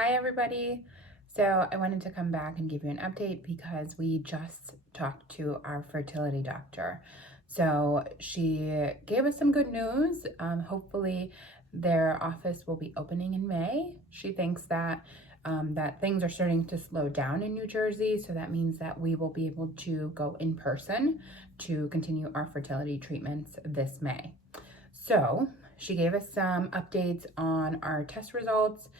Hi everybody. So I wanted to come back and give you an update because we just talked to our fertility doctor. So she gave us some good news. Hopefully their office will be opening in May. She thinks that that things are starting to slow down in New Jersey. So that means that we will be able to go in person to continue our fertility treatments this May. So she gave us some updates on our test results.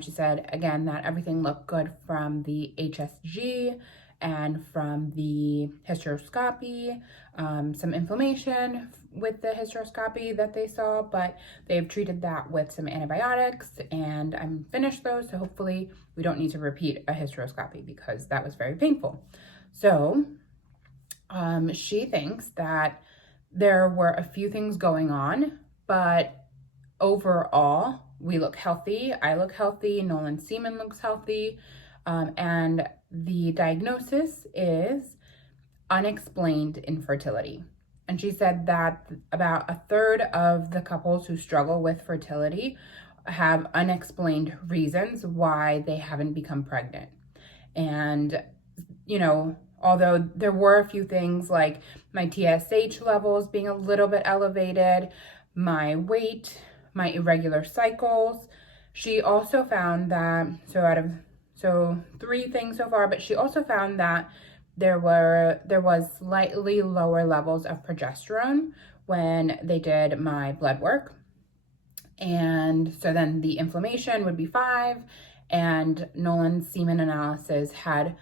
She said, again, that everything looked good from the HSG and from the hysteroscopy, some inflammation with the hysteroscopy that they saw, but they've treated that with some antibiotics and I'm finished those. So hopefully we don't need to repeat a hysteroscopy because that was very painful. So she thinks that there were a few things going on, but overall, we look healthy. I look healthy. Nolan's semen looks healthy. And the diagnosis is unexplained infertility. And she said that about a third of the couples who struggle with fertility have unexplained reasons why they haven't become pregnant. And, although there were a few things like my TSH levels being a little bit elevated, my weight, my irregular cycles. She also found that, so three things so far, but she also found that there was slightly lower levels of progesterone when they did my blood work. And so then the inflammation would be 5, and Nolan's semen analysis had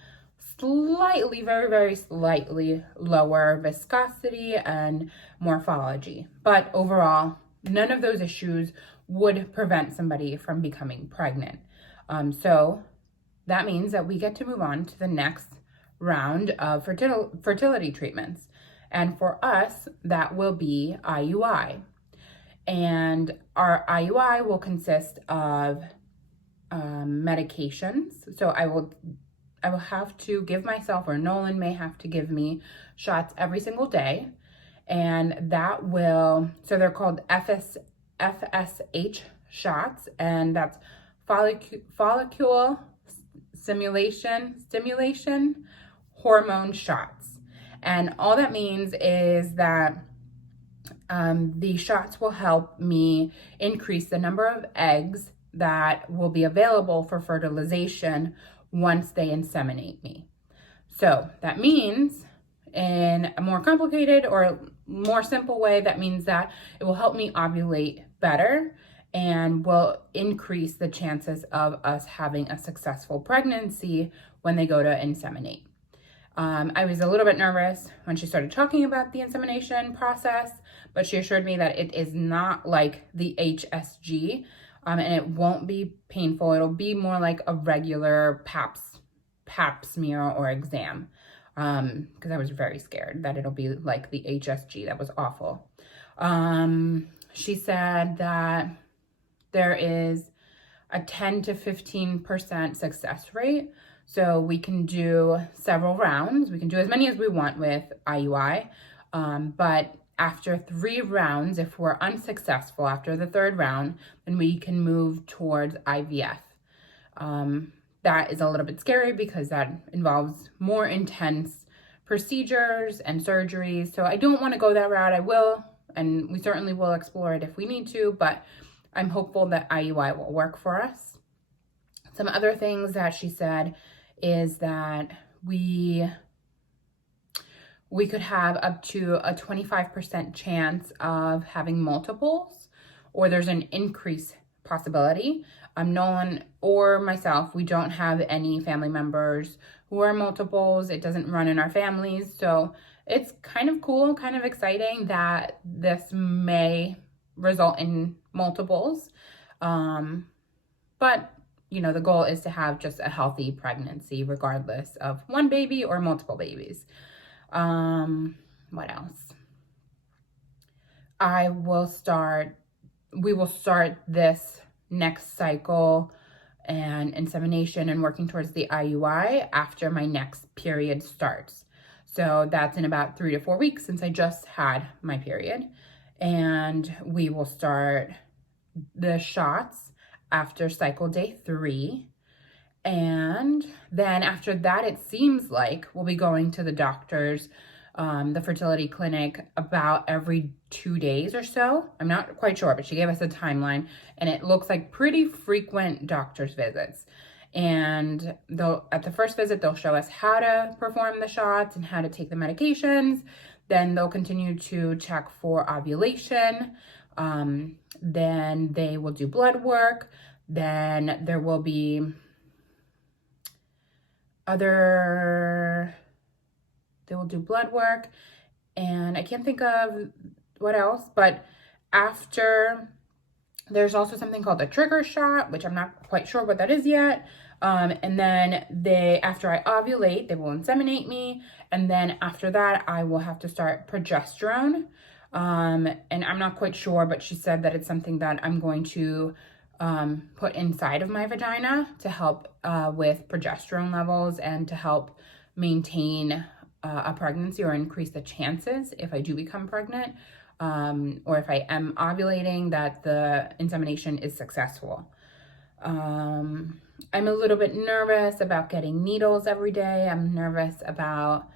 slightly, very, very slightly lower viscosity and morphology. But overall, none of those issues would prevent somebody from becoming pregnant. So that means that we get to move on to the next round of fertility treatments. And for us, that will be IUI. And our IUI will consist of medications. So I will have to give myself, or Nolan may have to give me shots every single day. And that will, so they're called FSH shots, and that's follicle stimulation hormone shots. And all that means is that the shots will help me increase the number of eggs that will be available for fertilization once they inseminate me. So that means, in a more complicated or more simple way, that means that it will help me ovulate better and will increase the chances of us having a successful pregnancy when they go to inseminate. I was a little bit nervous when she started talking about the insemination process, but she assured me that it is not like the HSG, and it won't be painful. It'll be more like a regular pap smear or exam, because I was very scared that it'll be like the HSG. That was awful. She said that there is a 10 to 15% success rate. So we can do several rounds. We can do as many as we want with IUI. But after 3 rounds, if we're unsuccessful after the 3rd round, then we can move towards IVF. That is a little bit scary because that involves more intense procedures and surgeries. So I don't want to go that route. I will, and we certainly will explore it if we need to, but I'm hopeful that IUI will work for us. Some other things that she said is that we could have up to a 25% chance of having multiples, or there's an increased possibility. Nolan or myself, we don't have any family members who are multiples. It doesn't run in our families. So it's kind of cool, kind of exciting that this may result in multiples. But the goal is to have just a healthy pregnancy regardless of one baby or multiple babies. What else? We will start this next cycle and insemination and working towards the IUI after my next period starts. So that's in about 3 to 4 weeks, since I just had my period. And we will start the shots after cycle day 3. And then after that, it seems like we'll be going to the doctors, the fertility clinic, about every 2 days or so. I'm not quite sure, but she gave us a timeline, and it looks like pretty frequent doctor's visits. And at the first visit, they'll show us how to perform the shots and how to take the medications. Then they'll continue to check for ovulation. Then they will do blood work. Then there will be they will do blood work, and I can't think of what else, but after, there's also something called a trigger shot, which I'm not quite sure what that is yet. And then after I ovulate, they will inseminate me. And then after that, I will have to start progesterone. And I'm not quite sure, but she said that it's something that I'm going to put inside of my vagina to help with progesterone levels and to help maintain a pregnancy or increase the chances if I do become pregnant, or if I am ovulating, that the insemination is successful. I'm a little bit nervous about getting needles every day. I'm nervous about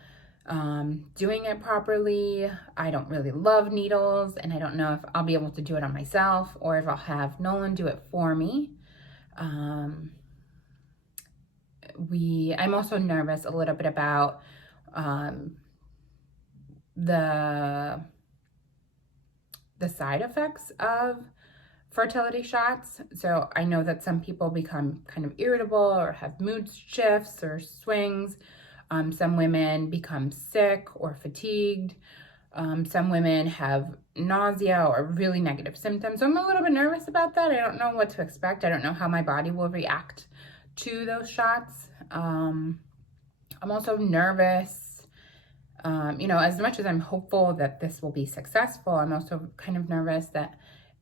doing it properly. I don't really love needles, and I don't know if I'll be able to do it on myself or if I'll have Nolan do it for me. I'm also nervous a little bit about the side effects of fertility shots. So I know that some people become kind of irritable or have mood shifts or swings. Some women become sick or fatigued. Some women have nausea or really negative symptoms. So I'm a little bit nervous about that. I don't know what to expect. I don't know how my body will react to those shots. I'm also nervous. As much as I'm hopeful that this will be successful, I'm also kind of nervous that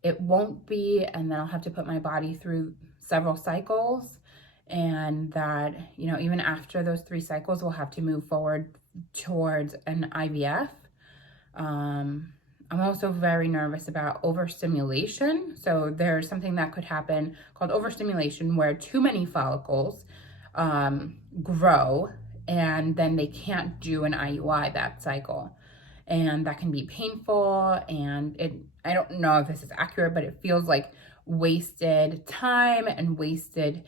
it won't be, and then I'll have to put my body through several cycles, and that, even after those 3 cycles, we'll have to move forward towards an IVF. I'm also very nervous about overstimulation. So there's something that could happen called overstimulation, where too many follicles grow, and then they can't do an IUI that cycle. And that can be painful, and I don't know if this is accurate, but it feels like wasted time and wasted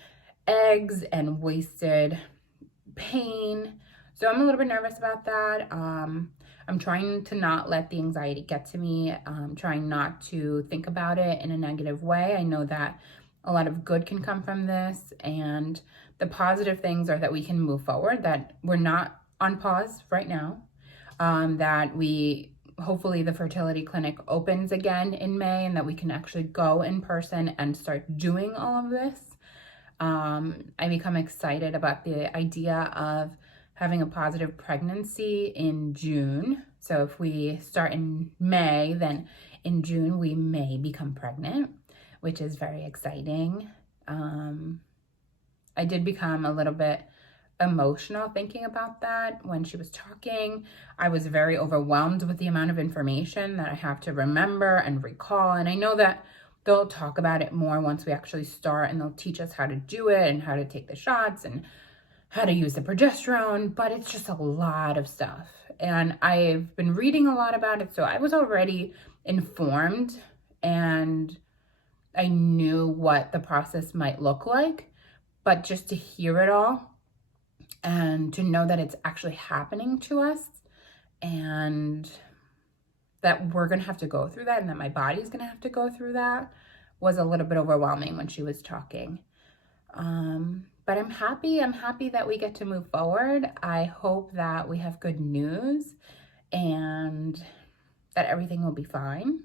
eggs and wasted pain. So I'm a little bit nervous about that. I'm trying to not let the anxiety get to me. Trying not to think about it in a negative way. I know that a lot of good can come from this, and the positive things are that we can move forward, that we're not on pause right now, that hopefully the fertility clinic opens again in May, and that we can actually go in person and start doing all of this. I become excited about the idea of having a positive pregnancy in June. So if we start in May, then in June we may become pregnant, which is very exciting. I did become a little bit emotional thinking about that when she was talking. I was very overwhelmed with the amount of information that I have to remember and recall. And I know that they'll talk about it more once we actually start, and they'll teach us how to do it and how to take the shots and how to use the progesterone, but it's just a lot of stuff. And I've been reading a lot about it, so I was already informed and I knew what the process might look like, but just to hear it all and to know that it's actually happening to us, and that we're going to have to go through that, and that my body's going to have to go through that, was a little bit overwhelming when she was talking. But I'm happy that we get to move forward. I hope that we have good news and that everything will be fine.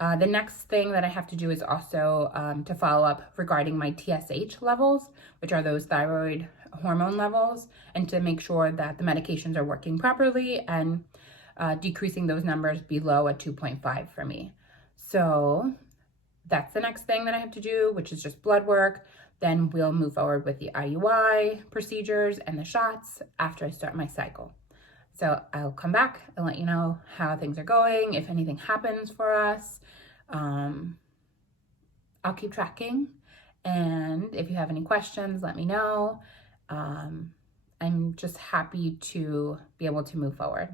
The next thing that I have to do is also to follow up regarding my TSH levels, which are those thyroid hormone levels, and to make sure that the medications are working properly and decreasing those numbers below a 2.5 for me. So that's the next thing that I have to do, which is just blood work. Then we'll move forward with the IUI procedures and the shots after I start my cycle. So I'll come back and let you know how things are going, if anything happens for us. I'll keep tracking, And if you have any questions, let me know. I'm just happy to be able to move forward.